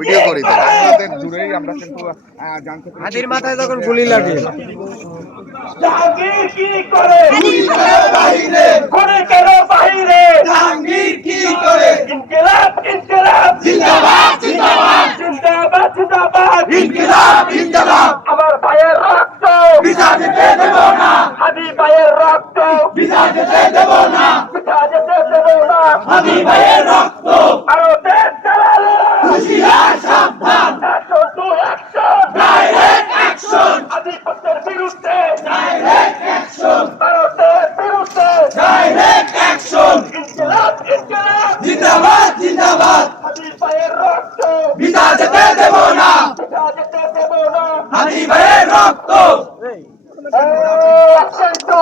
video করি দূরেই আমরা কিন্তু হাতির মাথায় যখন গুলি লাগে জাহাঙ্গীর কি করে বাহিরে করে কেন বাহিরে জাহাঙ্গীর কি করে ইনকিলাব ইনকিলাব জিন্দাবাদ জিন্দাবাদ জিন্দাবাদ জিন্দাবাদ ইনকিলাব ইনকিলাব আমার ভাইয়ের রক্ত বিছা যেতে দেব না হাদি ভাইয়ের রক্ত বিছা যেতে দেব না বিছা যেতে দেব না হাদি ভাইয়ের রক্ত আরো দেশ চালালে হুঁশিয়ার সাবধান action to action direct action আধিপত্যের বিরুদ্ধে ডাইরেক্ট অ্যাকশন ভারতের বিরুদ্ধে ডাইরেক্ট অ্যাকশন ইনকিলাব ইনকিলাব জিন্দাবাদ জিন্দাবাদ হাদি ভাইয়ের রক্ত বিছা যেতে দেব না বিছা যেতে দেব না হাদি ভাইয়ের রক্ত অ্যাকশন টু